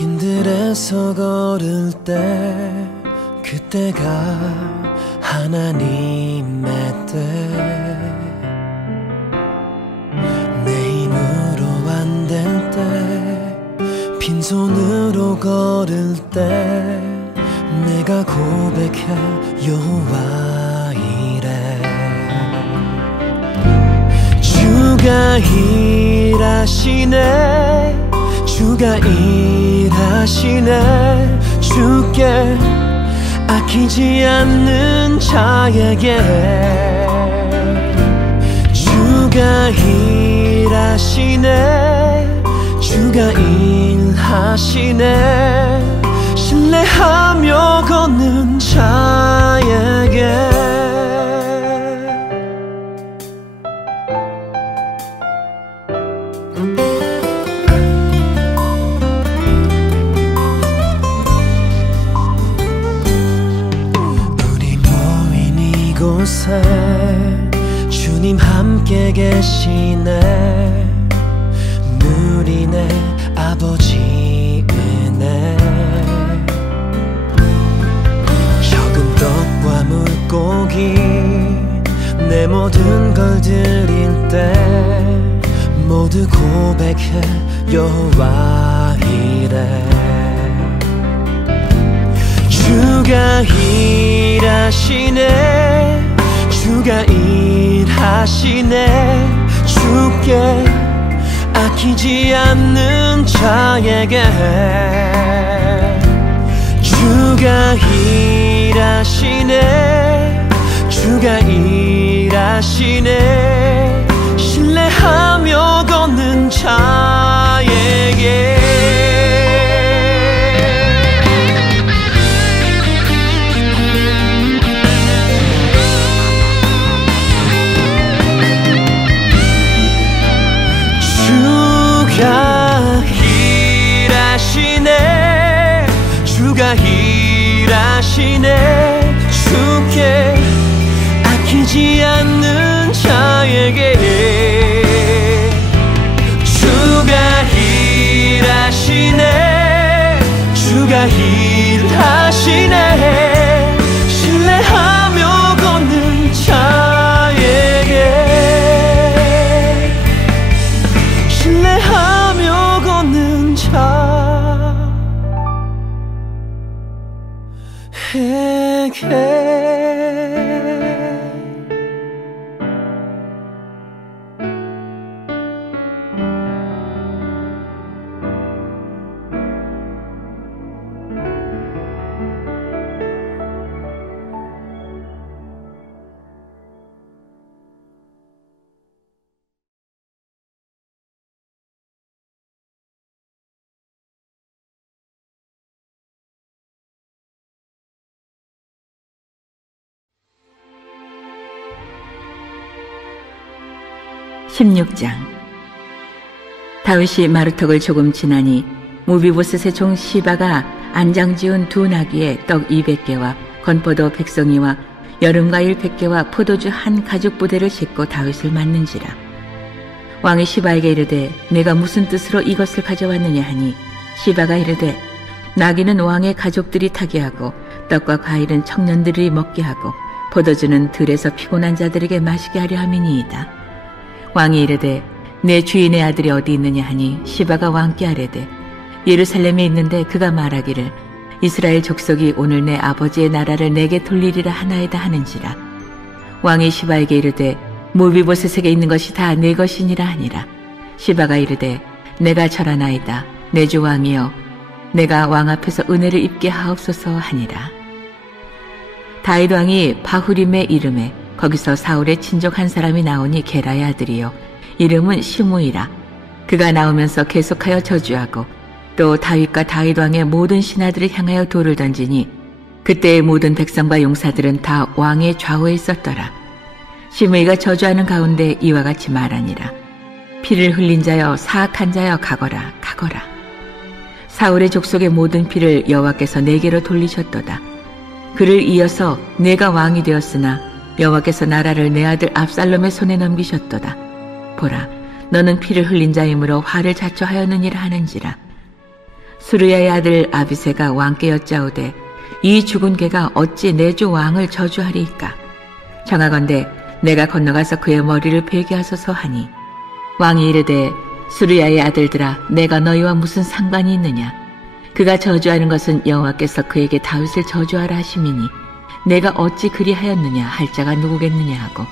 빈들에서 걸을 때 그때가 하나님의 때 내 힘으로 안 될 때 빈손으로 걸을 때 내가 고백해 여호와 이래 주가 일하시네 주가 일하시네 주께 아끼지 않는 자에게 주가 일하시네 주가 일하시네 신뢰하며 걷는 자에게 이곳에 주님 함께 계시네 누리네 아버지 은혜 적은 떡과 물고기 내 모든 걸 드릴 때 모두 고백해 여호와 이래 주가 일하시네 주가 일하시네 주께 아끼지 않는 자에게 주가 일하시네 주가 일하시네 신뢰하며 걷는 자에게 주가 일하시네 주께 아끼지 않는 자에게 주가 일하시네 주가 일하시네 신뢰하며 걷는 자에게 신뢰하며 걷는 자에게 다윗이 마루턱을 조금 지나니 무비보셋의 종 시바가 안장 지은 두 나귀에 떡 200개와 건포도 100송이와 여름과일 100개와 포도주 한 가죽 부대를 싣고 다윗을 맞는지라. 왕이 시바에게 이르되 내가 무슨 뜻으로 이것을 가져왔느냐 하니 시바가 이르되 나귀는 왕의 가족들이 타게 하고 떡과 과일은 청년들이 먹게 하고 포도주는 들에서 피곤한 자들에게 마시게 하려 함이니이다. 왕이 이르되 내 주인의 아들이 어디 있느냐 하니 시바가 왕께 아뢰되 예루살렘에 있는데 그가 말하기를 이스라엘 족속이 오늘 내 아버지의 나라를 내게 돌리리라 하나이다 하는지라. 왕이 시바에게 이르되 무비보셋에게 있는 것이 다 내 것이니라 하니라. 시바가 이르되 내가 절하나이다 내 주 왕이여 내가 왕 앞에서 은혜를 입게 하옵소서 하니라. 다윗 왕이 바후림의 이름에 거기서 사울의 친족 한 사람이 나오니 게라의 아들이요 이름은 시므이라. 그가 나오면서 계속하여 저주하고 또 다윗과 다윗 왕의 모든 신하들을 향하여 돌을 던지니 그때의 모든 백성과 용사들은 다 왕의 좌우에 있었더라. 시므이가 저주하는 가운데 이와 같이 말하니라. 피를 흘린 자여 사악한 자여 가거라 가거라. 사울의 족속의 모든 피를 여호와께서 내게로 돌리셨도다. 그를 이어서 내가 왕이 되었으나 여호와께서 나라를 내 아들 압살롬의 손에 넘기셨도다. 보라, 너는 피를 흘린 자이므로 화를 자초하였느니라 하는지라. 수르야의 아들 아비새가 왕께 여짜오되 이 죽은 개가 어찌 내 주 왕을 저주하리이까? 청하건대 내가 건너가서 그의 머리를 베게 하소서 하니 왕이 이르되 수르야의 아들들아 내가 너희와 무슨 상관이 있느냐? 그가 저주하는 것은 여호와께서 그에게 다윗을 저주하라 하심이니 내가 어찌 그리하였느냐 할 자가 누구겠느냐 하고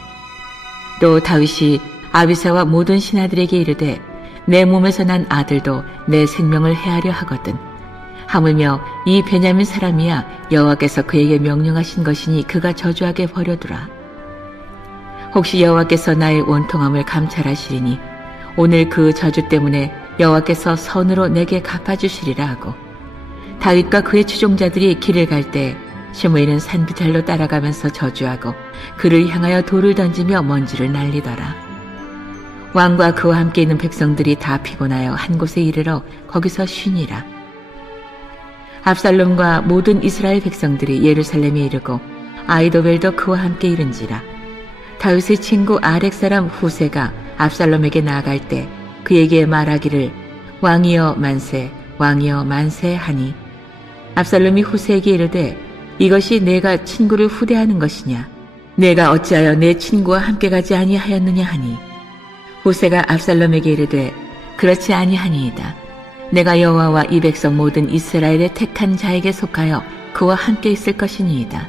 또 다윗이 아비새와 모든 신하들에게 이르되 내 몸에서 난 아들도 내 생명을 해하려 하거든. 하물며 이 베냐민 사람이야 여호와께서 그에게 명령하신 것이니 그가 저주하게 버려두라. 혹시 여호와께서 나의 원통함을 감찰하시리니 오늘 그 저주 때문에 여호와께서 선으로 내게 갚아주시리라 하고 다윗과 그의 추종자들이 길을 갈 때 시므이는 산비탈로 따라가면서 저주하고 그를 향하여 돌을 던지며 먼지를 날리더라. 왕과 그와 함께 있는 백성들이 다 피곤하여 한 곳에 이르러 거기서 쉬니라. 압살롬과 모든 이스라엘 백성들이 예루살렘에 이르고 아히도벨도 그와 함께 이른지라. 다윗의 친구 아렉 사람 후세가 압살롬에게 나아갈 때 그에게 말하기를 왕이여 만세 왕이여 만세 하니 압살롬이 후세에게 이르되 이것이 내가 친구를 후대하는 것이냐? 내가 어찌하여 내 친구와 함께 가지 아니하였느냐 하니 후세가 압살롬에게 이르되 그렇지 아니하니이다. 내가 여호와와 이 백성 모든 이스라엘의 택한 자에게 속하여 그와 함께 있을 것이니이다.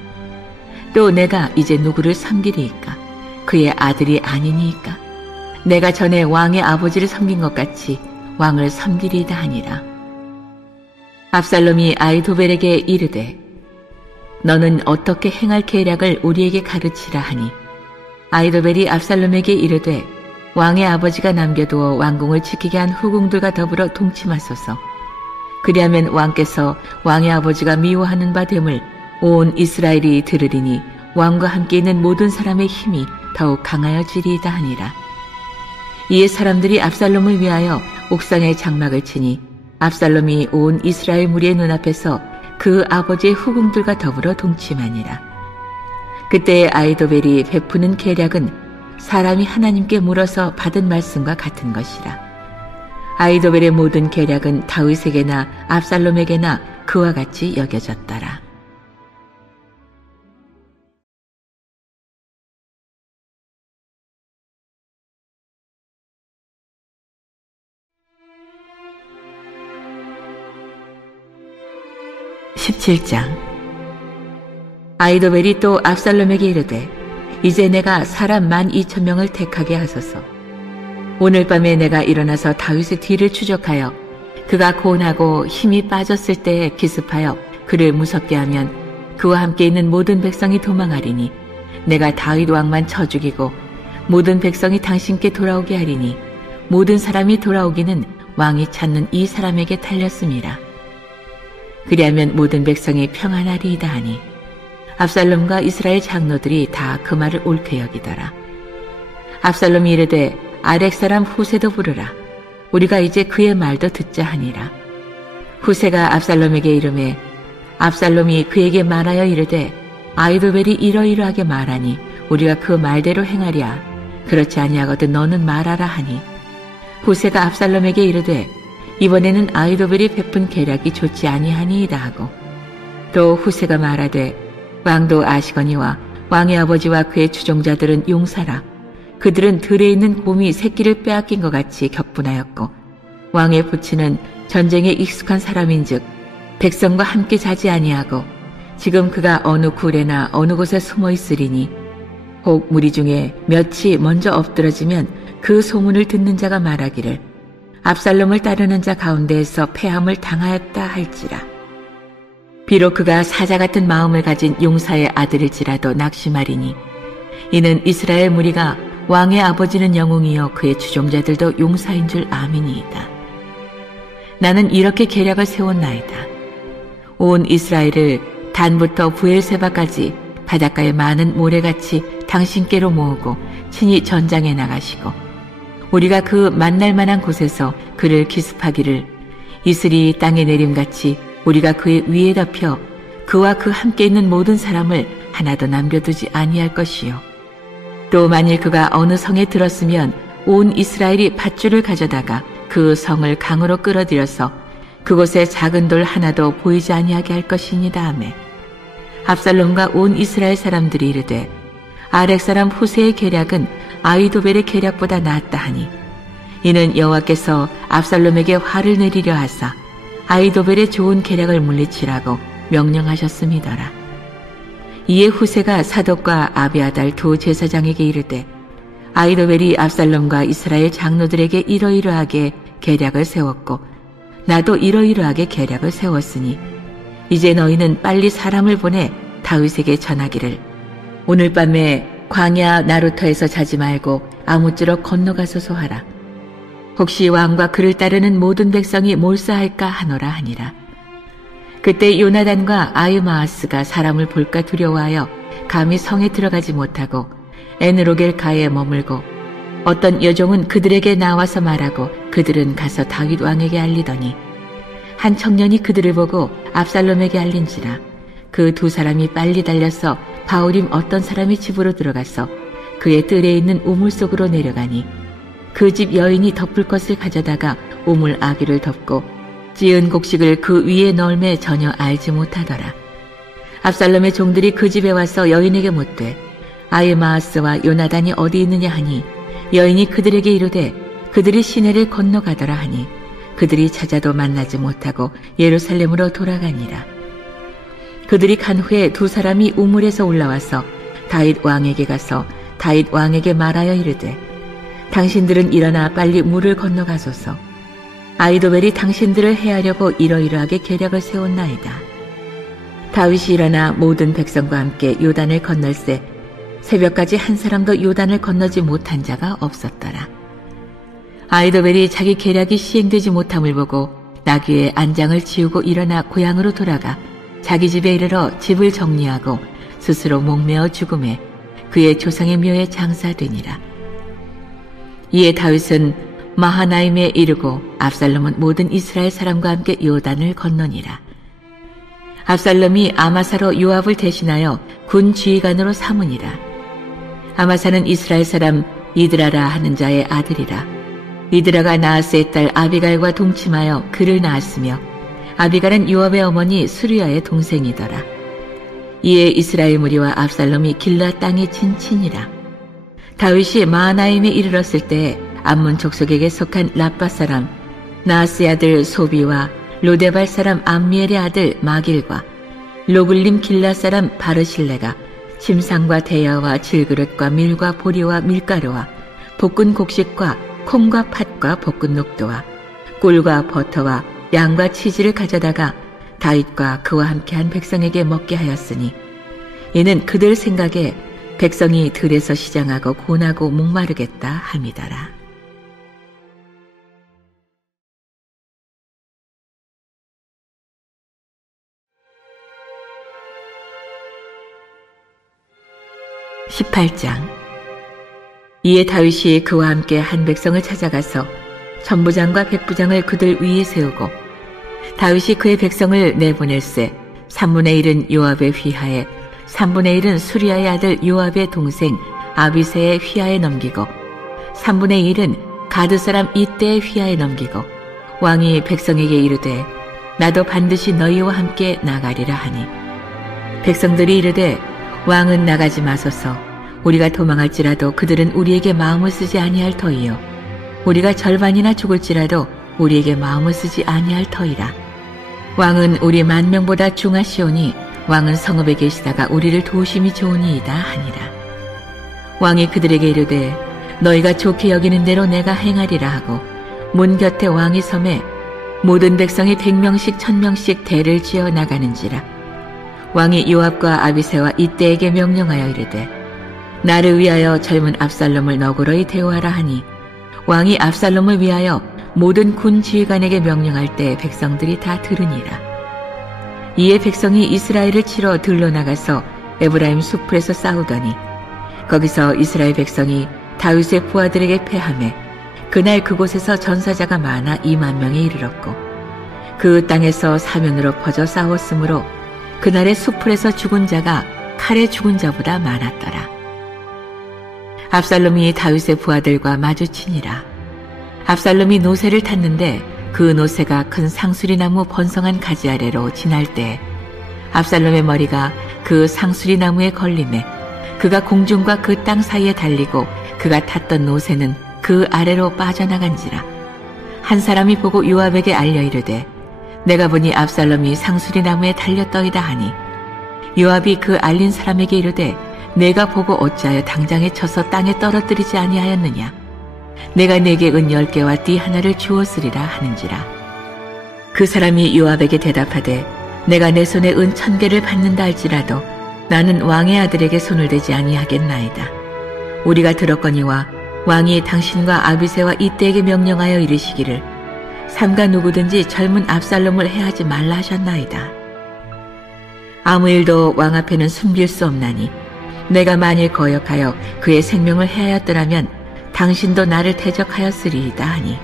또 내가 이제 누구를 섬기리이까? 그의 아들이 아니니이까? 내가 전에 왕의 아버지를 섬긴 것 같이 왕을 섬기리이다 하니라. 압살롬이 아히도벨에게 이르되 너는 어떻게 행할 계략을 우리에게 가르치라 하니 아히도벨이 압살롬에게 이르되 왕의 아버지가 남겨두어 왕궁을 지키게 한 후궁들과 더불어 동침하소서. 그리하면 왕께서 왕의 아버지가 미워하는 바 됨을 온 이스라엘이 들으리니 왕과 함께 있는 모든 사람의 힘이 더욱 강하여지리이다 하니라. 이에 사람들이 압살롬을 위하여 옥상에 장막을 치니 압살롬이 온 이스라엘 무리의 눈앞에서 그 아버지의 후궁들과 더불어 동침하니라. 그때 아히도벨이 베푸는 계략은 사람이 하나님께 물어서 받은 말씀과 같은 것이라. 아히도벨의 모든 계략은 다윗에게나 압살롬에게나 그와 같이 여겨졌더라. 아히도벨이 또 압살롬에게 이르되 이제 내가 사람 12,000명을 택하게 하소서. 오늘 밤에 내가 일어나서 다윗의 뒤를 추적하여 그가 고온하고 힘이 빠졌을 때에 기습하여 그를 무섭게 하면 그와 함께 있는 모든 백성이 도망하리니 내가 다윗 왕만 쳐 죽이고 모든 백성이 당신께 돌아오게 하리니 모든 사람이 돌아오기는 왕이 찾는 이 사람에게 달렸음이라. 그리하면 모든 백성이 평안하리이다 하니 압살롬과 이스라엘 장로들이 다 그 말을 옳게 여기더라. 압살롬이 이르되 아렉 사람 후세도 부르라. 우리가 이제 그의 말도 듣자 하니라. 후세가 압살롬에게 이르매 압살롬이 그에게 말하여 이르되 아히도벨이 이러이러하게 말하니 우리가 그 말대로 행하랴. 그렇지 아니하거든 너는 말하라 하니 후세가 압살롬에게 이르되 이번에는 아히도벨이 베푼 계략이 좋지 아니하니이다 하고 또 후세가 말하되 왕도 아시거니와 왕의 아버지와 그의 추종자들은 용사라. 그들은 들에 있는 곰이 새끼를 빼앗긴 것 같이 격분하였고 왕의 부친은 전쟁에 익숙한 사람인즉 백성과 함께 자지 아니하고 지금 그가 어느 굴에나 어느 곳에 숨어 있으리니 혹 무리 중에 몇이 먼저 엎드러지면 그 소문을 듣는 자가 말하기를 압살롬을 따르는 자 가운데에서 패함을 당하였다 할지라. 비록 그가 사자 같은 마음을 가진 용사의 아들일지라도 낙심하리니 이는 이스라엘 무리가 왕의 아버지는 영웅이요 그의 추종자들도 용사인 줄 아미니이다. 나는 이렇게 계략을 세웠나이다. 온 이스라엘을 단부터 부엘세바까지 바닷가의 많은 모래같이 당신께로 모으고 친히 전장에 나가시고 우리가 그 만날 만한 곳에서 그를 기습하기를 이슬이 땅에 내림같이 우리가 그의 위에 덮여 그와 그 함께 있는 모든 사람을 하나도 남겨두지 아니할 것이요. 또 만일 그가 어느 성에 들었으면 온 이스라엘이 밧줄을 가져다가 그 성을 강으로 끌어들여서 그곳에 작은 돌 하나도 보이지 아니하게 할 것이니이다 하매 압살롬과 온 이스라엘 사람들이 이르되 아렉 사람 후세의 계략은 아히도벨의 계략보다 낫다 하니 이는 여호와께서 압살롬에게 화를 내리려 하사 아히도벨의 좋은 계략을 물리치라고 명령하셨음이더라. 이에 후세가 사독과 아비아달 두 제사장에게 이르되 아히도벨이 압살롬과 이스라엘 장로들에게 이러이러하게 계략을 세웠고 나도 이러이러하게 계략을 세웠으니 이제 너희는 빨리 사람을 보내 다윗에게 전하기를 오늘 밤에 광야 나루터에서 자지 말고 아무쪼록 건너가소서 하라. 혹시 왕과 그를 따르는 모든 백성이 몰사할까 하노라 하니라. 그때 요나단과 아히마아스가 사람을 볼까 두려워하여 감히 성에 들어가지 못하고 에느로겔 가에 머물고 어떤 여종은 그들에게 나와서 말하고 그들은 가서 다윗 왕에게 알리더니 한 청년이 그들을 보고 압살롬에게 알린지라. 그 두 사람이 빨리 달려서 바후림 어떤 사람이 집으로 들어가서 그의 뜰에 있는 우물 속으로 내려가니 그 집 여인이 덮을 것을 가져다가 우물 아귀를 덮고 찌은 곡식을 그 위에 널매 전혀 알지 못하더라. 압살롬의 종들이 그 집에 와서 여인에게 묻되 아히마아스와 요나단이 어디 있느냐 하니 여인이 그들에게 이르되 그들이 시내를 건너가더라 하니 그들이 찾아도 만나지 못하고 예루살렘으로 돌아가니라. 그들이 간 후에 두 사람이 우물에서 올라와서 다윗 왕에게 가서 다윗 왕에게 말하여 이르되 당신들은 일어나 빨리 물을 건너가소서. 아히도벨이 당신들을 해하려고 이러이러하게 계략을 세웠나이다. 다윗이 일어나 모든 백성과 함께 요단을 건널새 새벽까지 한 사람도 요단을 건너지 못한 자가 없었더라. 아히도벨이 자기 계략이 시행되지 못함을 보고 나귀의 안장을 치우고 일어나 고향으로 돌아가 자기 집에 이르러 집을 정리하고 스스로 목매어 죽음에 그의 조상의 묘에 장사되니라. 이에 다윗은 마하나임에 이르고 압살롬은 모든 이스라엘 사람과 함께 요단을 건너니라. 압살롬이 아마사로 요압을 대신하여 군 지휘관으로 삼으니라. 아마사는 이스라엘 사람 이드라라 하는 자의 아들이라. 이드라가 나하스의 딸 아비갈과 동침하여 그를 낳았으며 아비갈은 요압의 어머니 수르야의 동생이더라. 이에 이스라엘 무리와 압살롬이 길라 땅에 진친이라. 다윗이 마하나임에 이르렀을 때에 암몬 족속에게 속한 라빠 사람 나하스의 아들 소비와 로데발 사람 암미엘의 아들 마길과 로글림 길라 사람 바르실레가 침상과 대야와 질그릇과 밀과 보리와 밀가루와 볶은 곡식과 콩과 팥과 볶은 녹두와 꿀과 버터와 양과 치즈를 가져다가 다윗과 그와 함께한 백성에게 먹게 하였으니 이는 그들 생각에 백성이 들에서 시장하고 고나고 목마르겠다 함이더라. (18장) 이에 다윗이 그와 함께 한 백성을 찾아가서 천부장과 백부장을 그들 위에 세우고 다윗이 그의 백성을 내보낼새 3분의 1은 요압의 휘하에 3분의 1은 수리아의 아들 요압의 동생 아비새의 휘하에 넘기고 3분의 1은 가드 사람 이때의 휘하에 넘기고 왕이 백성에게 이르되 나도 반드시 너희와 함께 나가리라 하니 백성들이 이르되 왕은 나가지 마소서. 우리가 도망할지라도 그들은 우리에게 마음을 쓰지 아니할 터이요 우리가 절반이나 죽을지라도 우리에게 마음을 쓰지 아니할 터이라. 왕은 우리 10,000명보다 중하시오니 왕은 성읍에 계시다가 우리를 도우심이 좋으니이다 하니라. 왕이 그들에게 이르되 너희가 좋게 여기는 대로 내가 행하리라 하고 문 곁에 왕이 섬에 모든 백성이 100명씩 1000명씩 대를 지어 나가는지라. 왕이 요압과 아비새와 이때에게 명령하여 이르되 나를 위하여 젊은 압살롬을 너그러이 대우하라 하니 왕이 압살롬을 위하여 모든 군 지휘관에게 명령할 때 백성들이 다 들으니라. 이에 백성이 이스라엘을 치러 들러 나가서 에브라임 숲에서 싸우더니 거기서 이스라엘 백성이 다윗의 부하들에게 패하매 그날 그곳에서 전사자가 많아 20,000명에 이르렀고 그 땅에서 사면으로 퍼져 싸웠으므로 그날의 숲에서 죽은 자가 칼에 죽은 자보다 많았더라. 압살롬이 다윗의 부하들과 마주치니라. 압살롬이 노새를 탔는데 그 노새가 큰 상수리나무 번성한 가지 아래로 지날 때 압살롬의 머리가 그 상수리나무에 걸림에 그가 공중과 그 땅 사이에 달리고 그가 탔던 노새는 그 아래로 빠져나간지라. 한 사람이 보고 요압에게 알려 이르되 내가 보니 압살롬이 상수리나무에 달렸더이다 하니 요압이 그 알린 사람에게 이르되 내가 보고 어찌하여 당장에 쳐서 땅에 떨어뜨리지 아니하였느냐. 내가 네게 은 10개와 띠 하나를 주었으리라 하는지라. 그 사람이 요압에게 대답하되 내가 내 손에 은 1000개를 받는다 할지라도 나는 왕의 아들에게 손을 대지 아니하겠나이다. 우리가 들었거니와 왕이 당신과 아비새와 이때에게 명령하여 이르시기를 삼가 누구든지 젊은 압살롬을 해하지 말라 하셨나이다. 아무 일도 왕 앞에는 숨길 수 없나니 내가 만일 거역하여 그의 생명을 해하였더라면 당신도 나를 대적하였으리이다 하니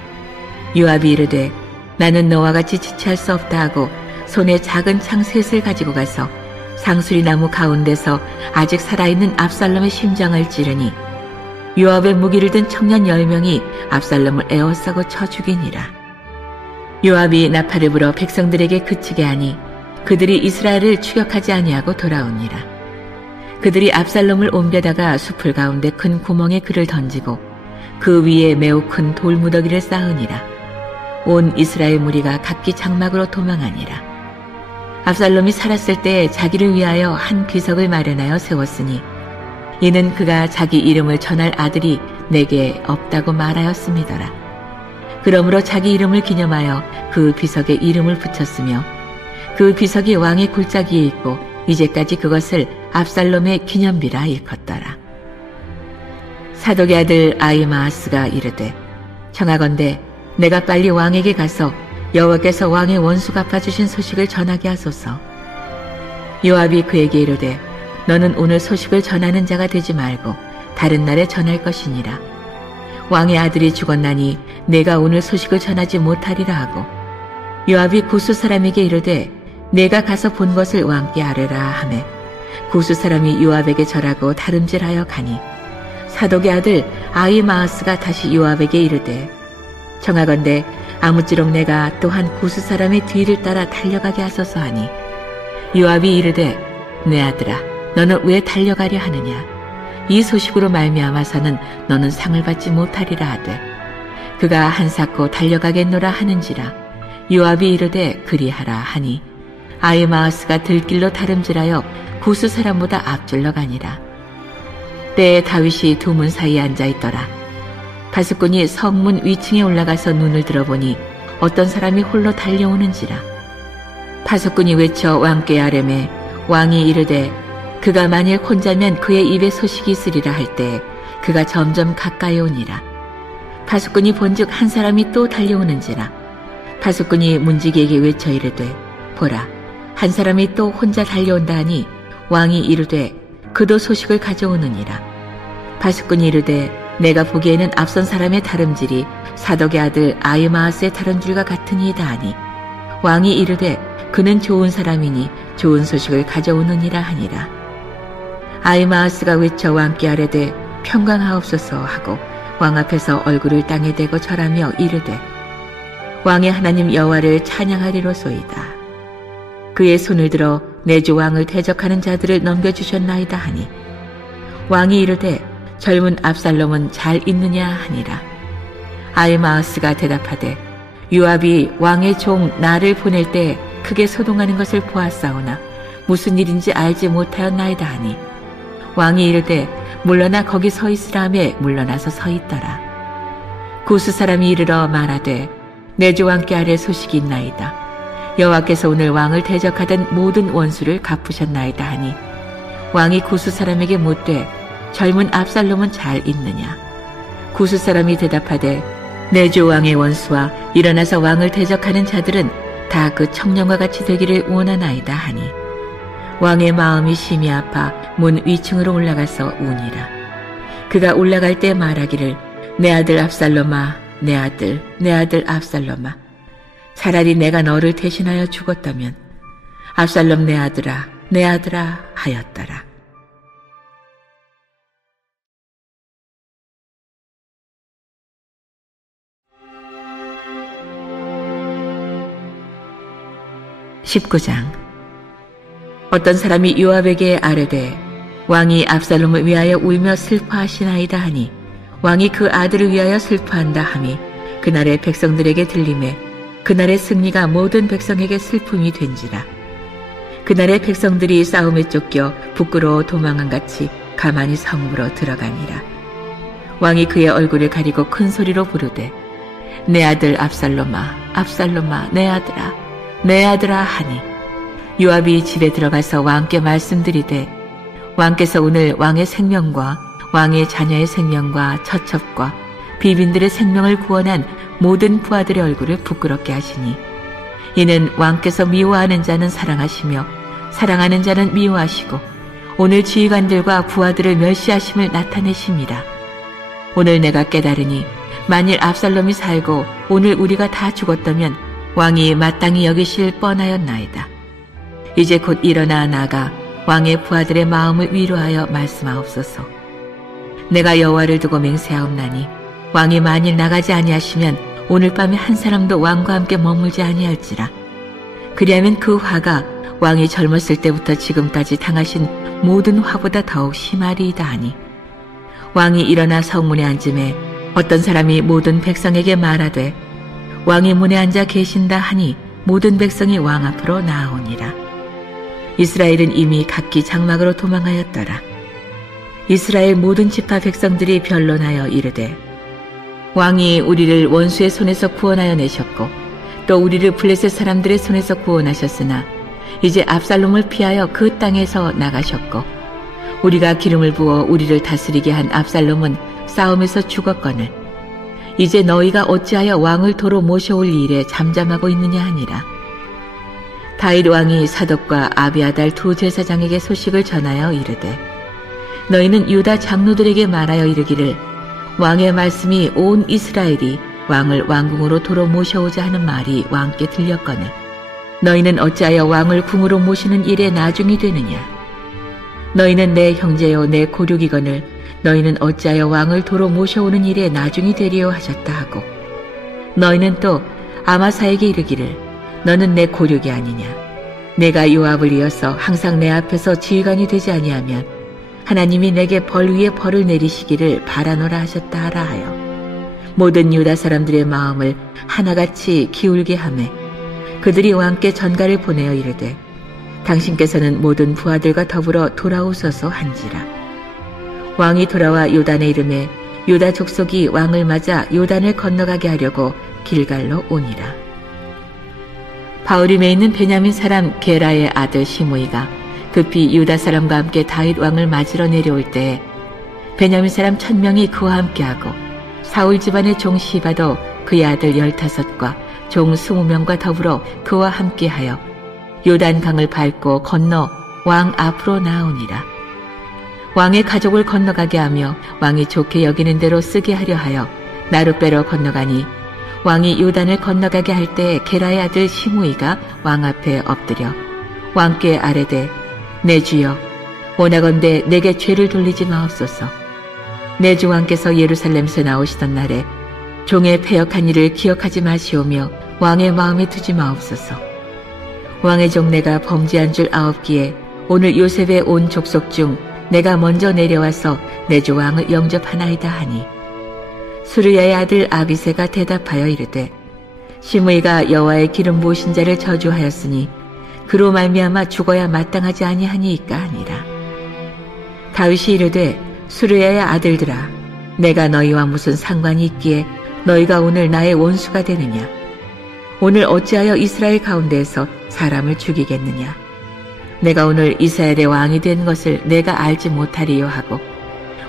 요압이 이르되 나는 너와 같이 지체할 수 없다 하고 손에 작은 창 셋을 가지고 가서 상수리나무 가운데서 아직 살아있는 압살롬의 심장을 찌르니 요압의 무기를 든 청년 10명이 압살롬을 에워싸고 쳐 죽이니라. 요압이 나팔을 불어 백성들에게 그치게 하니 그들이 이스라엘을 추격하지 아니하고 돌아오니라. 그들이 압살롬을 옮겨다가 숲을 가운데 큰 구멍에 그를 던지고 그 위에 매우 큰 돌무더기를 쌓으니라. 온 이스라엘 무리가 각기 장막으로 도망하니라. 압살롬이 살았을 때 자기를 위하여 한 비석을 마련하여 세웠으니 이는 그가 자기 이름을 전할 아들이 내게 없다고 말하였음이더라. 그러므로 자기 이름을 기념하여 그 비석에 이름을 붙였으며 그 비석이 왕의 골짜기에 있고 이제까지 그것을 압살롬의 기념비라 일컫더라. 사독의 아들 아히마아스가 이르되 청하건대 내가 빨리 왕에게 가서 여호와께서 왕의 원수 갚아주신 소식을 전하게 하소서. 요압이 그에게 이르되 너는 오늘 소식을 전하는 자가 되지 말고 다른 날에 전할 것이니라. 왕의 아들이 죽었나니 내가 오늘 소식을 전하지 못하리라 하고 요압이 구스 사람에게 이르되 내가 가서 본 것을 왕께 아뢰라 하매 구스 사람이 요압에게 절하고 다름질하여 가니 사독의 아들 아히마아스가 다시 요압에게 이르되 청하건대 아무쪼록 내가 또한 구스 사람의 뒤를 따라 달려가게 하소서 하니 요압이 이르되 내 아들아 너는 왜 달려가려 하느냐. 이 소식으로 말미암아서는 너는 상을 받지 못하리라 하되 그가 한사코 달려가겠노라 하는지라. 요압이 이르되 그리하라 하니 아히마아스가 들길로 다름질하여 구스 사람보다 앞질러 가니라. 때에 다윗이 두 문 사이에 앉아있더라. 바스꾼이 성문 위층에 올라가서 눈을 들어보니 어떤 사람이 홀로 달려오는지라. 바스꾼이 외쳐 왕께 아뢰매 왕이 이르되 그가 만일 혼자면 그의 입에 소식이 있으리라 할 때 그가 점점 가까이 오니라. 바스꾼이 본즉 한 사람이 또 달려오는지라. 바스꾼이 문지기에게 외쳐 이르되 보라 한 사람이 또 혼자 달려온다 하니 왕이 이르되 그도 소식을 가져오느니라. 바스꾼이 이르되 내가 보기에는 앞선 사람의 다름질이 사독의 아들 아히마아스의 다름질과 같으니이다 하니 왕이 이르되 그는 좋은 사람이니 좋은 소식을 가져오느니라 하니라. 아히마아스가 외쳐 왕께 아뢰되 평강하옵소서 하고 왕 앞에서 얼굴을 땅에 대고 절하며 이르되 왕의 하나님 여호와를 찬양하리로소이다. 그의 손을 들어 내 주 왕을 대적하는 자들을 넘겨주셨나이다 하니 왕이 이르되 젊은 압살롬은 잘 있느냐 하니라. 아히마아스가 대답하되 요압이 왕의 종 나를 보낼 때 크게 소동하는 것을 보았사오나 무슨 일인지 알지 못하였나이다 하니 왕이 이르되 물러나 거기 서 있으라 하며 물러나서 서 있더라. 구스 사람이 이르러 말하되 내 주 왕께 아뢰 소식이 있나이다. 여호와께서 오늘 왕을 대적하던 모든 원수를 갚으셨나이다 하니 왕이 구스 사람에게 묻되 젊은 압살롬은 잘 있느냐. 구스 사람이 대답하되 내 주 왕의 원수와 일어나서 왕을 대적하는 자들은 다 그 청년과 같이 되기를 원하나이다 하니 왕의 마음이 심히 아파 문 위층으로 올라가서 우니라. 그가 올라갈 때 말하기를 내 아들 압살롬아 내 아들 내 아들 압살롬아 차라리 내가 너를 대신하여 죽었다면 압살롬 내 아들아 하였더라. 19장. 어떤 사람이 요압에게 아뢰되 왕이 압살롬을 위하여 울며 슬퍼하시나이다 하니 왕이 그 아들을 위하여 슬퍼한다 하니 그날의 백성들에게 들리매 그날의 승리가 모든 백성에게 슬픔이 된지라. 그날의 백성들이 싸움에 쫓겨 부끄러워 도망한 같이 가만히 성읍으로 들어가니라. 왕이 그의 얼굴을 가리고 큰 소리로 부르되 내 아들 압살롬아 압살롬아 내 아들아 내 아들아 하니 요압이 집에 들어가서 왕께 말씀드리되 왕께서 오늘 왕의 생명과 왕의 자녀의 생명과 처첩과 비빈들의 생명을 구원한 모든 부하들의 얼굴을 부끄럽게 하시니 이는 왕께서 미워하는 자는 사랑하시며 사랑하는 자는 미워하시고 오늘 지휘관들과 부하들을 멸시하심을 나타내심이라. 오늘 내가 깨달으니 만일 압살롬이 살고 오늘 우리가 다 죽었다면 왕이 마땅히 여기실 뻔하였나이다. 이제 곧 일어나 나가 왕의 부하들의 마음을 위로하여 말씀하옵소서. 내가 여호와를 두고 맹세하옵나니 왕이 만일 나가지 아니하시면 오늘 밤에 한 사람도 왕과 함께 머물지 아니할지라. 그리하면 그 화가 왕이 젊었을 때부터 지금까지 당하신 모든 화보다 더욱 심하리이다 하니 왕이 일어나 성문에 앉음에 어떤 사람이 모든 백성에게 말하되 왕이 문에 앉아 계신다 하니 모든 백성이 왕 앞으로 나아오니라. 이스라엘은 이미 각기 장막으로 도망하였더라. 이스라엘 모든 지파 백성들이 변론하여 이르되 왕이 우리를 원수의 손에서 구원하여 내셨고 또 우리를 블레셋 사람들의 손에서 구원하셨으나 이제 압살롬을 피하여 그 땅에서 나가셨고 우리가 기름을 부어 우리를 다스리게 한 압살롬은 싸움에서 죽었거늘 이제 너희가 어찌하여 왕을 도로 모셔올 일에 잠잠하고 있느냐 하니라. 다윗 왕이 사독과 아비아달 두 제사장에게 소식을 전하여 이르되 너희는 유다 장로들에게 말하여 이르기를 왕의 말씀이 온 이스라엘이 왕을 왕궁으로 도로 모셔오자 하는 말이 왕께 들렸거늘 너희는 어찌하여 왕을 궁으로 모시는 일에 나중이 되느냐. 너희는 내 형제요 내 고륙이거늘 너희는 어찌하여 왕을 도로 모셔오는 일에 나중이 되리요 하셨다 하고 너희는 또 아마사에게 이르기를 너는 내 고륙이 아니냐. 내가 요압을 이어서 항상 내 앞에서 지휘관이 되지 아니하면 하나님이 내게 벌 위에 벌을 내리시기를 바라노라 하셨다 하라 하여 모든 유다 사람들의 마음을 하나같이 기울게 하매 그들이 왕께 전가를 보내어 이르되 당신께서는 모든 부하들과 더불어 돌아오소서 한지라. 왕이 돌아와 요단에 이르매 유다 족속이 왕을 맞아 요단을 건너가게 하려고 길갈로 오니라. 바후림에 있는 베냐민 사람 게라의 아들 시므이가 급히 유다 사람과 함께 다윗 왕을 맞으러 내려올 때에 베냐민 사람 1000명이 그와 함께하고 사울 집안의 종 시바도 그의 아들 15과 종 20명과 더불어 그와 함께하여 요단강을 밟고 건너 왕 앞으로 나오니라. 왕의 가족을 건너가게 하며 왕이 좋게 여기는 대로 쓰게 하려 하여 나룻배로 건너가니 왕이 요단을 건너가게 할 때 게라의 아들 시므이가 왕 앞에 엎드려 왕께 아뢰되 내 주여 원하건대 내게 죄를 돌리지 마옵소서. 내 주 왕께서 예루살렘에서 나오시던 날에 종의 패역한 일을 기억하지 마시오며 왕의 마음에 두지 마옵소서. 왕의 종 내가 범죄한 줄 아옵기에 오늘 요셉의 온 족속 중 내가 먼저 내려와서 내 주 왕을 영접하나이다 하니 수르야의 아들 아비새가 대답하여 이르되 시므이가 여호와의 기름 부으신 자를 저주하였으니 그로 말미암아 죽어야 마땅하지 아니하니이까 하니라. 다윗이 이르되 수르야의 아들들아 내가 너희와 무슨 상관이 있기에 너희가 오늘 나의 원수가 되느냐. 오늘 어찌하여 이스라엘 가운데에서 사람을 죽이겠느냐. 내가 오늘 이스라엘의 왕이 된 것을 내가 알지 못하리요 하고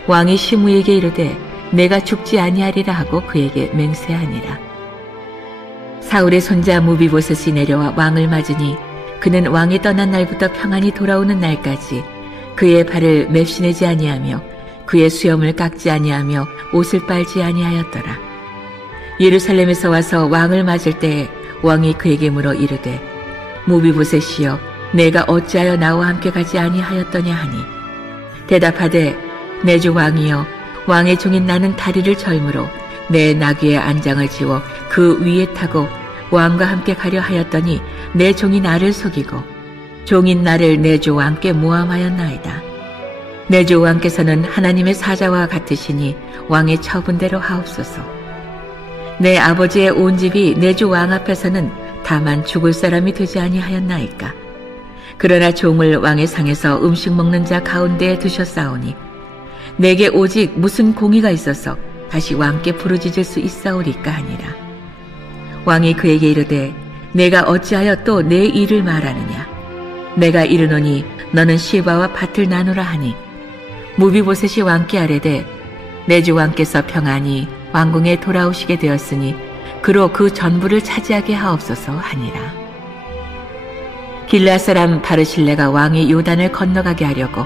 왕이 시므이에게 이르되 내가 죽지 아니하리라 하고 그에게 맹세하니라. 사울의 손자 무비보셋이 내려와 왕을 맞으니 그는 왕이 떠난 날부터 평안히 돌아오는 날까지 그의 발을 맵시내지 아니하며 그의 수염을 깎지 아니하며 옷을 빨지 아니하였더라. 예루살렘에서 와서 왕을 맞을 때에 왕이 그에게 물어 이르되 무비보셋이여 내가 어찌하여 나와 함께 가지 아니하였더냐 하니 대답하되 내 주 왕이여 왕의 종인 나는 다리를 절므로 내 나귀의 안장을 지워 그 위에 타고 왕과 함께 가려 하였더니 내 종이 나를 속이고 종인 나를 내 주 왕께 모함하였나이다. 내 주 왕께서는 하나님의 사자와 같으시니 왕의 처분대로 하옵소서. 내 아버지의 온 집이 내 주 왕 앞에서는 다만 죽을 사람이 되지 아니하였나이까. 그러나 종을 왕의 상에서 음식 먹는 자 가운데에 두셨사오니 내게 오직 무슨 공의가 있어서 다시 왕께 부르짖을 수 있사오리까 하니라. 왕이 그에게 이르되 내가 어찌하여 또 내 일을 말하느냐. 내가 이르노니 너는 시바와 밭을 나누라 하니 무비보셋이 왕께 아뢰되 내 주 왕께서 평안히 왕궁에 돌아오시게 되었으니 그로 그 전부를 차지하게 하옵소서 하니라. 길르앗 사람 바르실레가 왕이 요단을 건너가게 하려고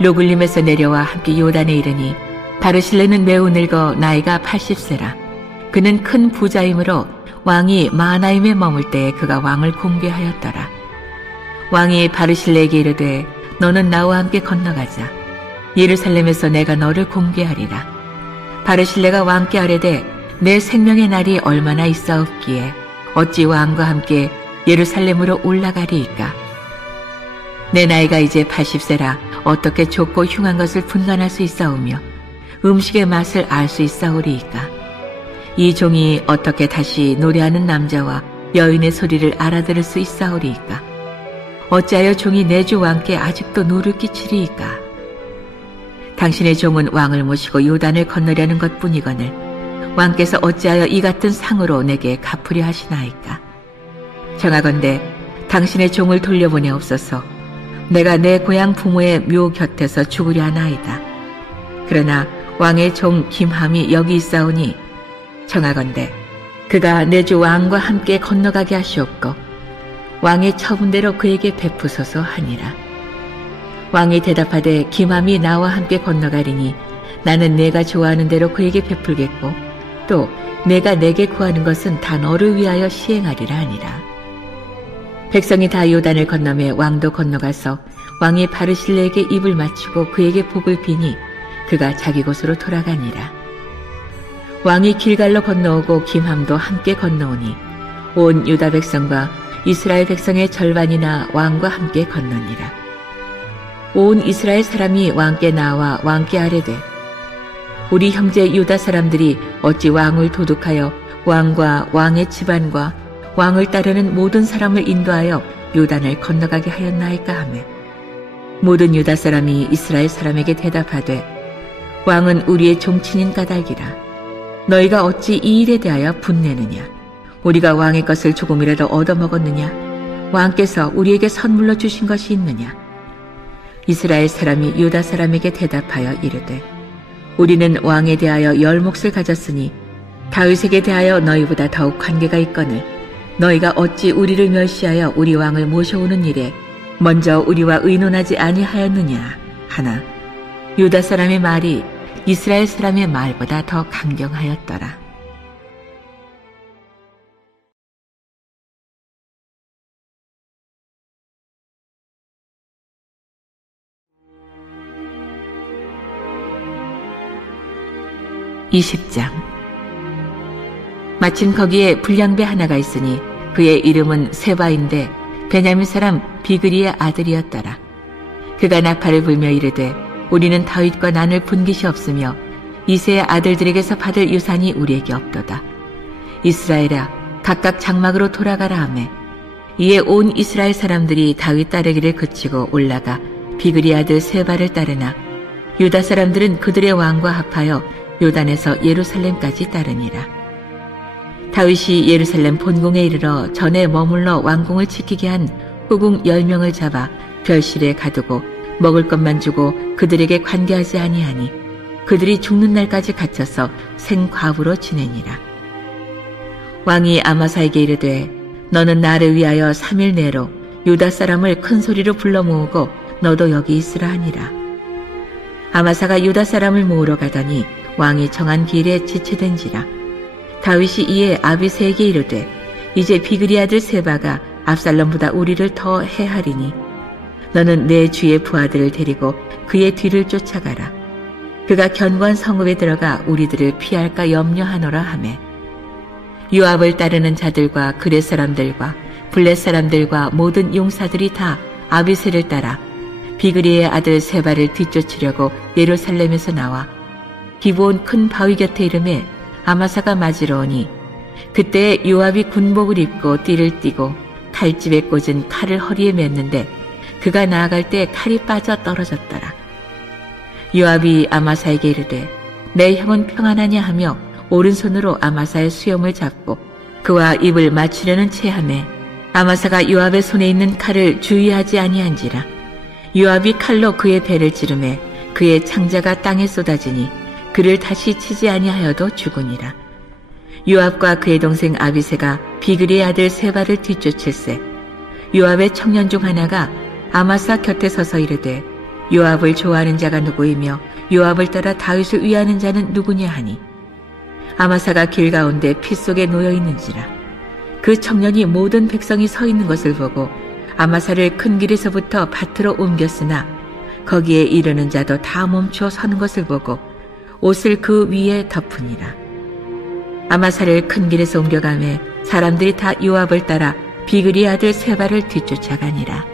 로글림에서 내려와 함께 요단에 이르니 바르실레는 매우 늙어 나이가 80세라. 그는 큰 부자이므로 왕이 마하나임에 머물 때에 그가 왕을 공개하였더라. 왕이 바르실레에게 이르되 너는 나와 함께 건너가자. 예루살렘에서 내가 너를 공개하리라. 바르실레가 왕께 아뢰되 내 생명의 날이 얼마나 있사옵기에 어찌 왕과 함께 예루살렘으로 올라가리이까. 내 나이가 이제 80세라 어떻게 좁고 흉한 것을 분간할 수 있사오며 음식의 맛을 알 수 있사오리이까. 이 종이 어떻게 다시 노래하는 남자와 여인의 소리를 알아들을 수 있사오리이까. 어찌하여 종이 내 주 왕께 아직도 노를 끼치리이까. 당신의 종은 왕을 모시고 요단을 건너려는 것뿐이거늘 왕께서 어찌하여 이 같은 상으로 내게 갚으려 하시나이까. 청하건대 당신의 종을 돌려보내옵소서. 내가 내 고향 부모의 묘 곁에서 죽으려 하나이다. 그러나 왕의 종 김함이 여기 있사오니 청하건대 그가 내 주 왕과 함께 건너가게 하시옵고 왕의 처분대로 그에게 베푸소서 하니라. 왕이 대답하되 김함이 나와 함께 건너가리니 나는 내가 좋아하는 대로 그에게 베풀겠고 또 내가 내게 구하는 것은 다 너를 위하여 시행하리라 하니라. 백성이 다 요단을 건너매 왕도 건너가서 왕이 바르실레에게 입을 맞추고 그에게 복을 비니 그가 자기 곳으로 돌아가니라. 왕이 길갈로 건너오고 김함도 함께 건너오니 온 유다 백성과 이스라엘 백성의 절반이나 왕과 함께 건너니라. 온 이스라엘 사람이 왕께 나와 왕께 아뢰되 우리 형제 유다 사람들이 어찌 왕을 도둑하여 왕과 왕의 집안과 왕을 따르는 모든 사람을 인도하여 요단을 건너가게 하였나이까 하며 모든 유다 사람이 이스라엘 사람에게 대답하되 왕은 우리의 종친인 까닭이라. 너희가 어찌 이 일에 대하여 분내느냐. 우리가 왕의 것을 조금이라도 얻어먹었느냐. 왕께서 우리에게 선물로 주신 것이 있느냐. 이스라엘 사람이 유다 사람에게 대답하여 이르되 우리는 왕에 대하여 열 몫을 가졌으니 다윗에게 대하여 너희보다 더욱 관계가 있거늘 너희가 어찌 우리를 멸시하여 우리 왕을 모셔오는 일에 먼저 우리와 의논하지 아니하였느냐 하나 유다 사람의 말이 이스라엘 사람의 말보다 더 강경하였더라. (20장) 마침 거기에 불량배 하나가 있으니 그의 이름은 세바인데 베냐민 사람 비그리의 아들이었더라. 그가 나팔을 불며 이르되 우리는 다윗과 난을 분 것이 없으며 이새의 아들들에게서 받을 유산이 우리에게 없도다. 이스라엘아 각각 장막으로 돌아가라 하매 이에 온 이스라엘 사람들이 다윗 따르기를 그치고 올라가 비그리 아들 세바를 따르나 유다 사람들은 그들의 왕과 합하여 요단에서 예루살렘까지 따르니라. 다윗이 예루살렘 본궁에 이르러 전에 머물러 왕궁을 지키게 한 후궁 10명을 잡아 별실에 가두고 먹을 것만 주고 그들에게 관계하지 아니하니 그들이 죽는 날까지 갇혀서 생과부로 지내니라. 왕이 아마사에게 이르되 너는 나를 위하여 3일 내로 유다 사람을 큰 소리로 불러 모으고 너도 여기 있으라 하니라. 아마사가 유다 사람을 모으러 가더니 왕이 정한 길에 지체된지라. 다윗이 이에 아비새에게 이르되 이제 비그리 아들 세바가 압살롬보다 우리를 더 해하리니 너는 내 주의 부하들을 데리고 그의 뒤를 쫓아가라. 그가 견고한 성읍에 들어가 우리들을 피할까 염려하노라 하매 요압을 따르는 자들과 그렛 사람들과 블렛 사람들과 모든 용사들이 다 아비새를 따라 비그리의 아들 세바를 뒤쫓으려고 예루살렘에서 나와 기브온 큰 바위 곁에 이름에 아마사가 맞으러 오니 그때 요압이 군복을 입고 띠를 띠고 칼집에 꽂은 칼을 허리에 맸는데 그가 나아갈 때 칼이 빠져 떨어졌더라. 요압이 아마사에게 이르되 내 형은 평안하냐 하며 오른손으로 아마사의 수염을 잡고 그와 입을 맞추려는 체함에 아마사가 요압의 손에 있는 칼을 주의하지 아니한지라. 요압이 칼로 그의 배를 찌르매 그의 창자가 땅에 쏟아지니 그를 다시 치지 아니하여도 죽으니라. 요압과 그의 동생 아비새가 비그리의 아들 세바를 뒤쫓을세 요압의 청년 중 하나가 아마사 곁에 서서 이르되 요압을 좋아하는 자가 누구이며 요압을 따라 다윗을 위하는 자는 누구냐 하니 아마사가 길 가운데 피 속에 놓여 있는지라. 그 청년이 모든 백성이 서 있는 것을 보고 아마사를 큰 길에서부터 밭으로 옮겼으나 거기에 이르는 자도 다 멈춰 서는 것을 보고 옷을 그 위에 덮으니라. 아마사를 큰 길에서 옮겨가매 사람들이 다 요압을 따라 비그리의 아들 세바를 뒤쫓아가니라.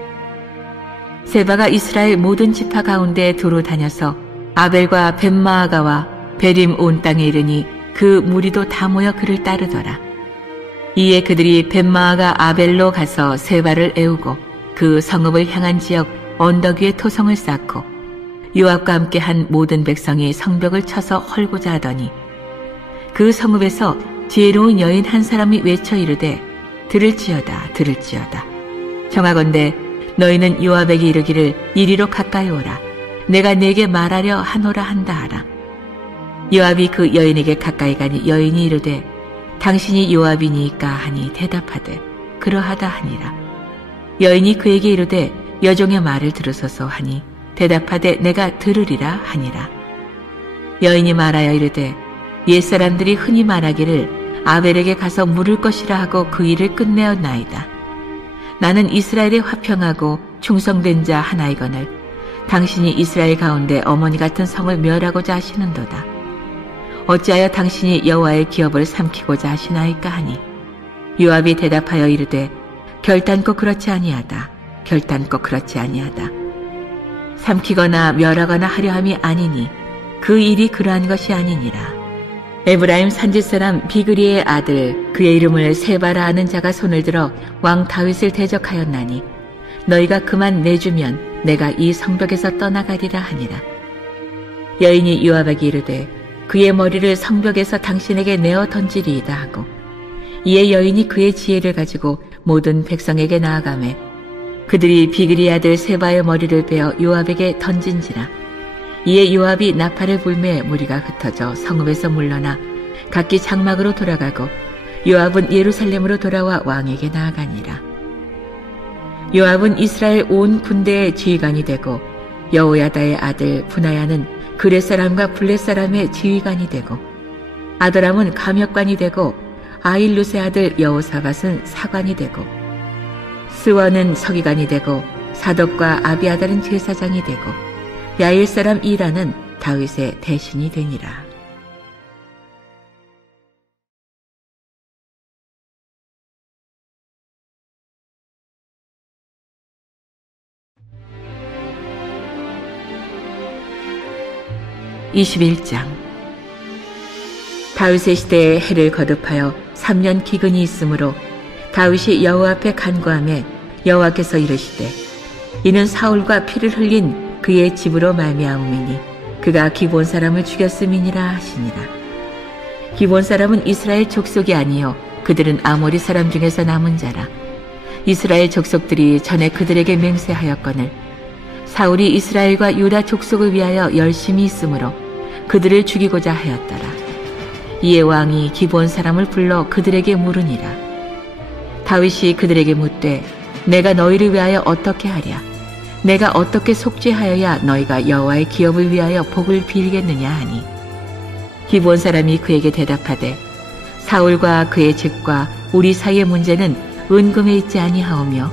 세바가 이스라엘 모든 지파 가운데 두루 다녀서 아벨과 벳마아가와 베림 온 땅에 이르니 그 무리도 다 모여 그를 따르더라. 이에 그들이 벳마아가 아벨로 가서 세바를 애우고 그 성읍을 향한 지역 언덕 위에 토성을 쌓고 요압과 함께 한 모든 백성이 성벽을 쳐서 헐고자 하더니 그 성읍에서 지혜로운 여인 한 사람이 외쳐 이르되 들을지어다 들을지어다. 청하건대 너희는 요압에게 이르기를 이리로 가까이 오라. 내가 네게 말하려 하노라 한다 하라. 요압이 그 여인에게 가까이 가니 여인이 이르되 당신이 요압이니까 하니 대답하되 그러하다 하니라. 여인이 그에게 이르되 여종의 말을 들으소서 하니 대답하되 내가 들으리라 하니라. 여인이 말하여 이르되 옛사람들이 흔히 말하기를 아벨에게 가서 물을 것이라 하고 그 일을 끝내었나이다. 나는 이스라엘에 화평하고 충성된 자 하나이거늘 당신이 이스라엘 가운데 어머니 같은 성을 멸하고자 하시는도다. 어찌하여 당신이 여호와의 기업을 삼키고자 하시나이까 하니 요압이 대답하여 이르되 결단코 그렇지 아니하다. 결단코 그렇지 아니하다. 삼키거나 멸하거나 하려함이 아니니 그 일이 그러한 것이 아니니라. 에브라임 산지 사람 비그리의 아들 그의 이름을 세바라 하는 자가 손을 들어 왕 다윗을 대적하였나니 너희가 그만 내주면 내가 이 성벽에서 떠나가리라 하니라. 여인이 요압에게 이르되 그의 머리를 성벽에서 당신에게 내어 던지리이다 하고 이에 여인이 그의 지혜를 가지고 모든 백성에게 나아가매 그들이 비그리의 아들 세바의 머리를 베어 요압에게 던진지라. 이에 요압이 나팔을 불매 무리가 흩어져 성읍에서 물러나 각기 장막으로 돌아가고 요압은 예루살렘으로 돌아와 왕에게 나아가니라. 요압은 이스라엘 온 군대의 지휘관이 되고 여호야다의 아들 분하야는 그렛 사람과 블렛 사람의 지휘관이 되고 아도람은 감역관이 되고 아일룻의 아들 여호사밧은 사관이 되고 스원은 서기관이 되고 사독과 아비아달은 제사장이 되고 야일 사람 이라는 다윗의 대신이 되니라. (21장) 다윗의 시대에 해를 거듭하여 3년 기근이 있으므로 다윗이 여호와 앞에 간구하매 여호와께서 이르시되 이는 사울과 피를 흘린 그의 집으로 말미암음이니 그가 기브온 사람을 죽였음이니라 하시니라. 기브온 사람은 이스라엘 족속이 아니요 그들은 아모리 사람 중에서 남은 자라. 이스라엘 족속들이 전에 그들에게 맹세하였거늘 사울이 이스라엘과 유다 족속을 위하여 열심히 있으므로 그들을 죽이고자 하였더라. 이에 왕이 기브온 사람을 불러 그들에게 물으니라. 다윗이 그들에게 묻되 내가 너희를 위하여 어떻게 하랴? 내가 어떻게 속죄하여야 너희가 여호와의 기업을 위하여 복을 빌겠느냐 하니 기브온 사람이 그에게 대답하되 사울과 그의 집과 우리 사이의 문제는 은금에 있지 아니하오며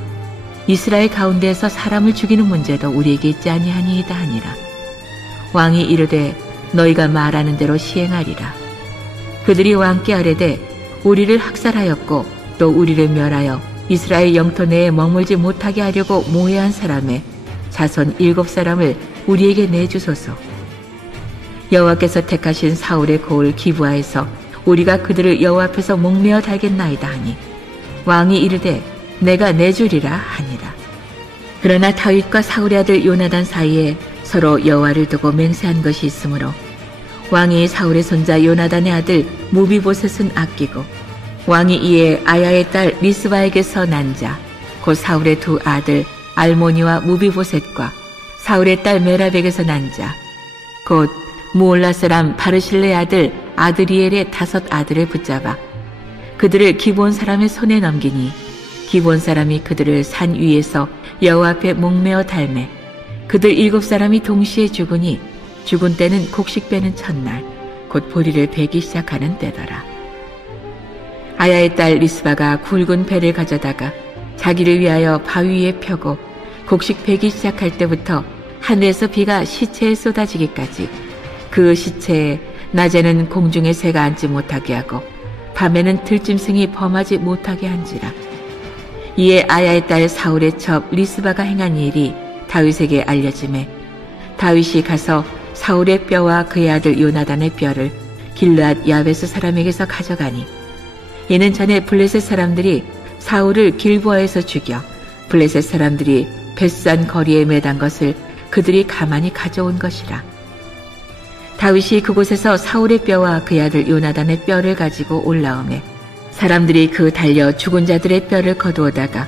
이스라엘 가운데에서 사람을 죽이는 문제도 우리에게 있지 아니하니이다 하니라. 왕이 이르되 너희가 말하는 대로 시행하리라. 그들이 왕께 아뢰되 우리를 학살하였고 또 우리를 멸하여 이스라엘 영토 내에 머물지 못하게 하려고 모해한 사람의 자손 7사람을 우리에게 내주소서. 여호와께서 택하신 사울의 고을 기브아에서 우리가 그들을 여호와 앞에서 목매어 달겠나이다 하니 왕이 이르되 내가 내주리라 하니라. 그러나 다윗과 사울의 아들 요나단 사이에 서로 여호와를 두고 맹세한 것이 있으므로 왕이 사울의 손자 요나단의 아들 무비보셋은 아끼고 왕이 이에 아야의 딸 리스바에게서 난 자 곧 사울의 두 아들 알모니와 무비보셋과 사울의 딸 메랍에게서 난 자 곧 무올라 사람 바르실레의 아들 아드리엘의 5 아들을 붙잡아 그들을 기브온 사람의 손에 넘기니 기브온 사람이 그들을 산 위에서 여호와 앞에 목매어 달매 그들 7사람이 동시에 죽으니 죽은 때는 곡식 베는 첫날 곧 보리를 베기 시작하는 때더라. 아야의 딸 리스바가 굵은 배를 가져다가 자기를 위하여 바위 위에 펴고 곡식 베기 시작할 때부터 하늘에서 비가 시체에 쏟아지기까지 그 시체에 낮에는 공중에 새가 앉지 못하게 하고 밤에는 들짐승이 범하지 못하게 한지라. 이에 아야의 딸 사울의 첩 리스바가 행한 일이 다윗에게 알려지매 다윗이 가서 사울의 뼈와 그의 아들 요나단의 뼈를 길르앗 야베스 사람에게서 가져가니 이는 전에 블레셋 사람들이 사울을 길보아에서 죽여 블레셋 사람들이 벳산 거리에 매단 것을 그들이 가만히 가져온 것이라. 다윗이 그곳에서 사울의 뼈와 그의 아들 요나단의 뼈를 가지고 올라오매 사람들이 그 달려 죽은 자들의 뼈를 거두어다가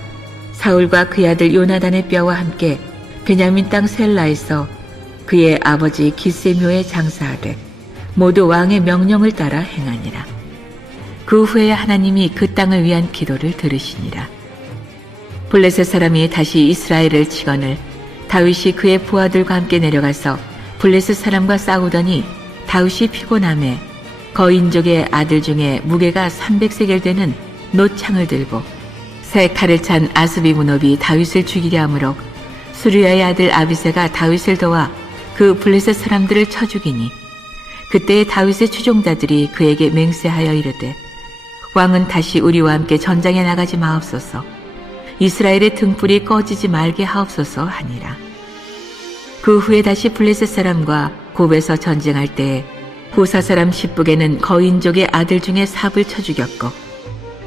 사울과 그의 아들 요나단의 뼈와 함께 베냐민 땅 셀라에서 그의 아버지 기세묘에 장사하되 모두 왕의 명령을 따라 행하니라. 그 후에 하나님이 그 땅을 위한 기도를 들으시니라. 블레셋 사람이 다시 이스라엘을 치거늘 다윗이 그의 부하들과 함께 내려가서 블레셋 사람과 싸우더니 다윗이 피곤함에 거인족의 아들 중에 무게가 300세겔 되는 노창을 들고 새 칼을 찬 아스비 문업이 다윗을 죽이려 하므로 수르야의 아들 아비새가 다윗을 도와 그 블레셋 사람들을 쳐 죽이니 그때에 다윗의 추종자들이 그에게 맹세하여 이르되 왕은 다시 우리와 함께 전장에 나가지 마옵소서. 이스라엘의 등불이 꺼지지 말게 하옵소서 하니라. 그 후에 다시 블레셋 사람과 곱에서 전쟁할 때에 후사 사람 십북에는 거인족의 아들 중에 삽을 쳐 죽였고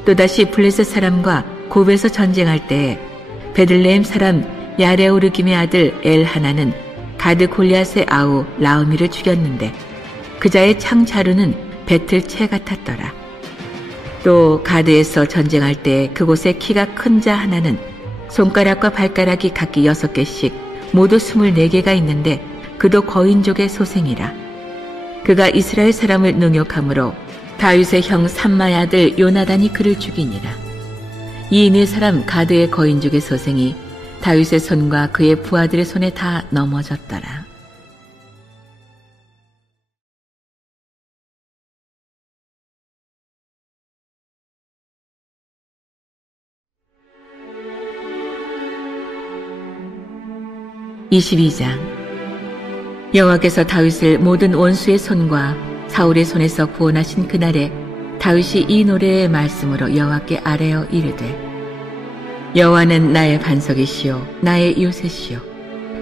또다시 블레셋 사람과 곱에서 전쟁할 때에 베들레헴 사람 야레오르김의 아들 엘하나는 가드 골리앗의 아우 라우미를 죽였는데 그자의 창 자루는 배틀 채 같았더라. 또 가드에서 전쟁할 때 그곳에 키가 큰 자 하나는 손가락과 발가락이 각기 6개씩 모두 24개가 있는데 그도 거인족의 소생이라. 그가 이스라엘 사람을 능욕함으로 다윗의 형 삼마의 아들 요나단이 그를 죽이니라. 이 4사람 가드의 거인족의 소생이 다윗의 손과 그의 부하들의 손에 다 넘어졌더라. (22장) 여호와께서 다윗을 모든 원수의 손과 사울의 손에서 구원하신 그날에 다윗이 이 노래의 말씀으로 여호와께 아뢰어 이르되 여호와는 나의 반석이시요 나의 요새시요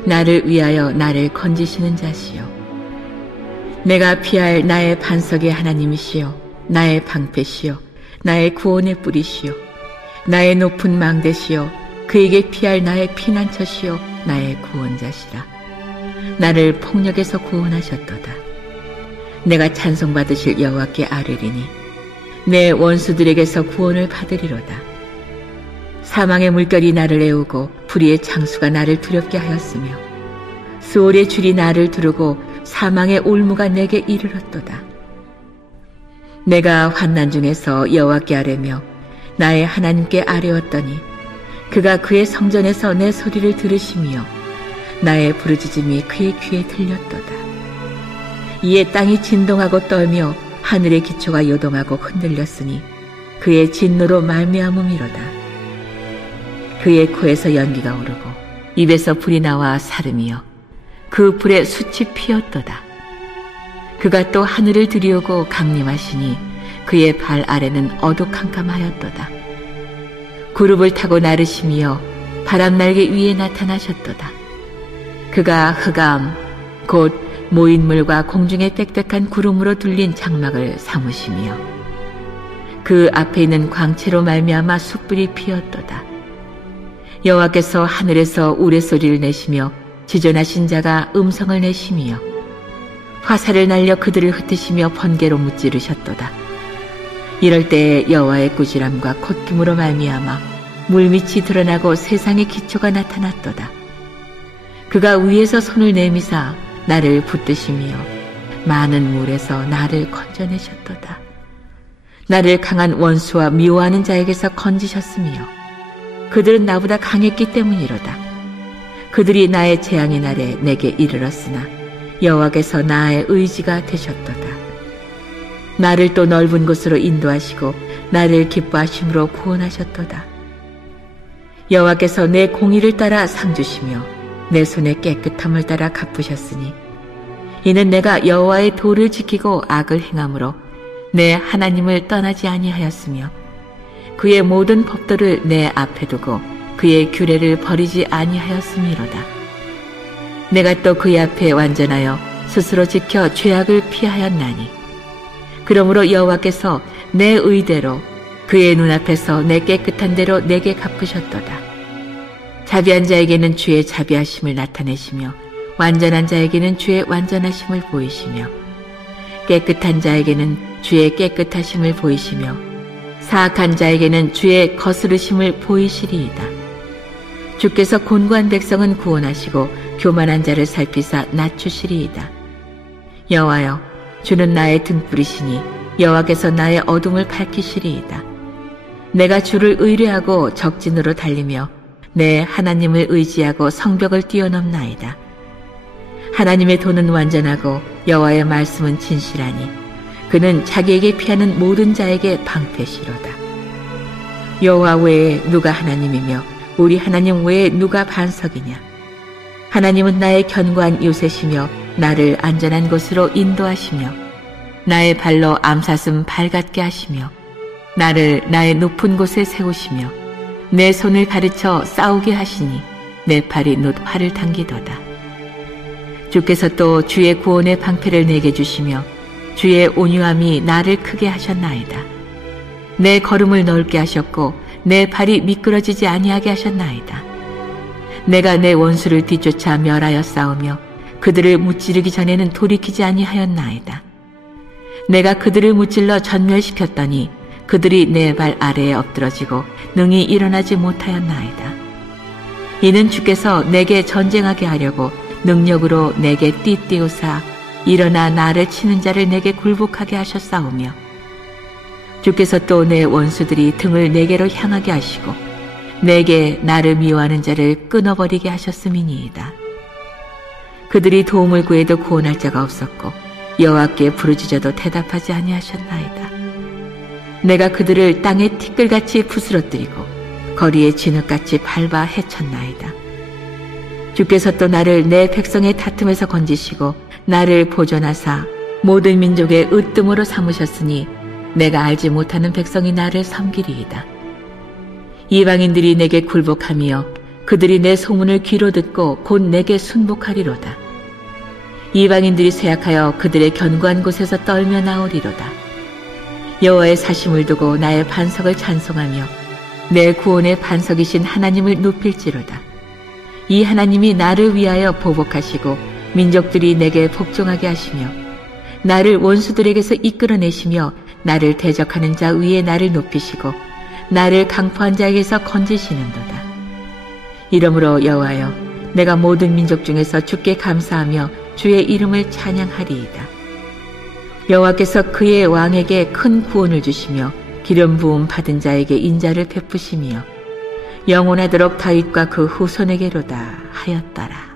나를 위하여 나를 건지시는 자시요 내가 피할 나의 반석의 하나님이시요 나의 방패시요 나의 구원의 뿌리시요 나의 높은 망대시요 그에게 피할 나의 피난처시요 나의 구원자시라. 나를 폭력에서 구원하셨도다. 내가 찬송받으실 여호와께 아뢰리니 내 원수들에게서 구원을 받으리로다. 사망의 물결이 나를 애우고 불의의 창수가 나를 두렵게 하였으며 수월의 줄이 나를 두르고 사망의 올무가 내게 이르렀도다. 내가 환난 중에서 여호와께 아뢰며 나의 하나님께 아뢰었더니 그가 그의 성전에서 내 소리를 들으시며 나의 부르짖음이 그의 귀에 들렸도다. 이에 땅이 진동하고 떨며 하늘의 기초가 요동하고 흔들렸으니 그의 진노로 말미암음이로다. 그의 코에서 연기가 오르고 입에서 불이 나와 사름이여 그 불에 숯이 피었도다. 그가 또 하늘을 들이우고 강림하시니 그의 발 아래는 어두캄캄하였도다. 구룹을 타고 나르시며 바람날개 위에 나타나셨도다. 그가 흑암 곧 모인물과 공중의 빽빽한 구름으로 둘린 장막을 삼으시며 그 앞에 있는 광채로 말미암아 숯불이 피었도다. 여호와께서 하늘에서 우레소리를 내시며 지존하신 자가 음성을 내시며 화살을 날려 그들을 흩으시며 번개로 무찌르셨도다. 이럴 때에 여호와의 꾸지람과 콧김으로 말미암아 물밑이 드러나고 세상의 기초가 나타났도다. 그가 위에서 손을 내미사 나를 붙드시며 많은 물에서 나를 건져내셨도다. 나를 강한 원수와 미워하는 자에게서 건지셨으며 그들은 나보다 강했기 때문이로다. 그들이 나의 재앙의 날에 내게 이르렀으나 여호와께서 나의 의지가 되셨도다. 나를 또 넓은 곳으로 인도하시고 나를 기뻐하심으로 구원하셨도다. 여호와께서 내 공의를 따라 상 주시며 내 손의 깨끗함을 따라 갚으셨으니 이는 내가 여호와의 도를 지키고 악을 행함으로 내 하나님을 떠나지 아니하였으며 그의 모든 법도를 내 앞에 두고 그의 규례를 버리지 아니하였음이로다. 내가 또 그의 앞에 완전하여 스스로 지켜 죄악을 피하였나니 그러므로 여호와께서 내 의대로 그의 눈앞에서 내 깨끗한 대로 내게 갚으셨도다. 자비한 자에게는 주의 자비하심을 나타내시며 완전한 자에게는 주의 완전하심을 보이시며 깨끗한 자에게는 주의 깨끗하심을 보이시며 사악한 자에게는 주의 거스르심을 보이시리이다. 주께서 곤고한 백성은 구원하시고 교만한 자를 살피사 낮추시리이다. 여호와여, 주는 나의 등불이시니 여호와께서 나의 어둠을 밝히시리이다. 내가 주를 의뢰하고 적진으로 달리며 내 하나님을 의지하고 성벽을 뛰어넘나이다. 하나님의 도는 완전하고 여호와의 말씀은 진실하니 그는 자기에게 피하는 모든 자에게 방패시로다. 여호와 외에 누가 하나님이며 우리 하나님 외에 누가 반석이냐. 하나님은 나의 견고한 요새시며 나를 안전한 곳으로 인도하시며 나의 발로 암사슴 발같게 하시며 나를 나의 높은 곳에 세우시며 내 손을 가르쳐 싸우게 하시니 내 팔이 놋 활을 당기도다. 주께서 또 주의 구원의 방패를 내게 주시며 주의 온유함이 나를 크게 하셨나이다. 내 걸음을 넓게 하셨고 내 발이 미끄러지지 아니하게 하셨나이다. 내가 내 원수를 뒤쫓아 멸하여 싸우며 그들을 무찌르기 전에는 돌이키지 아니하였나이다. 내가 그들을 무찔러 전멸시켰더니 그들이 내 발 아래에 엎드러지고 능히 일어나지 못하였나이다. 이는 주께서 내게 전쟁하게 하려고 능력으로 내게 띠띠우사 일어나 나를 치는 자를 내게 굴복하게 하셨사오며 주께서 또 내 원수들이 등을 내게로 향하게 하시고 내게 나를 미워하는 자를 끊어버리게 하셨음이니이다. 그들이 도움을 구해도 구원할 자가 없었고 여호와께 부르짖어도 대답하지 아니하셨나이다. 내가 그들을 땅에 티끌같이 부스러뜨리고 거리에 진흙같이 밟아 해쳤나이다. 주께서 또 나를 내 백성의 다툼에서 건지시고 나를 보존하사 모든 민족의 으뜸으로 삼으셨으니 내가 알지 못하는 백성이 나를 섬기리이다. 이방인들이 내게 굴복하며 그들이 내 소문을 귀로 듣고 곧 내게 순복하리로다. 이방인들이 쇠약하여 그들의 견고한 곳에서 떨며 나오리로다. 여호와의 사심을 두고 나의 반석을 찬송하며 내 구원의 반석이신 하나님을 높일지로다. 이 하나님이 나를 위하여 보복하시고 민족들이 내게 복종하게 하시며 나를 원수들에게서 이끌어내시며 나를 대적하는 자 위에 나를 높이시고 나를 강포한 자에게서 건지시는도다. 이러므로 여호와여, 내가 모든 민족 중에서 주께 감사하며 주의 이름을 찬양하리이다. 여호와께서 그의 왕에게 큰 구원을 주시며 기름 부음 받은 자에게 인자를 베푸시며 영원하도록 다윗과 그 후손에게로다 하였더라.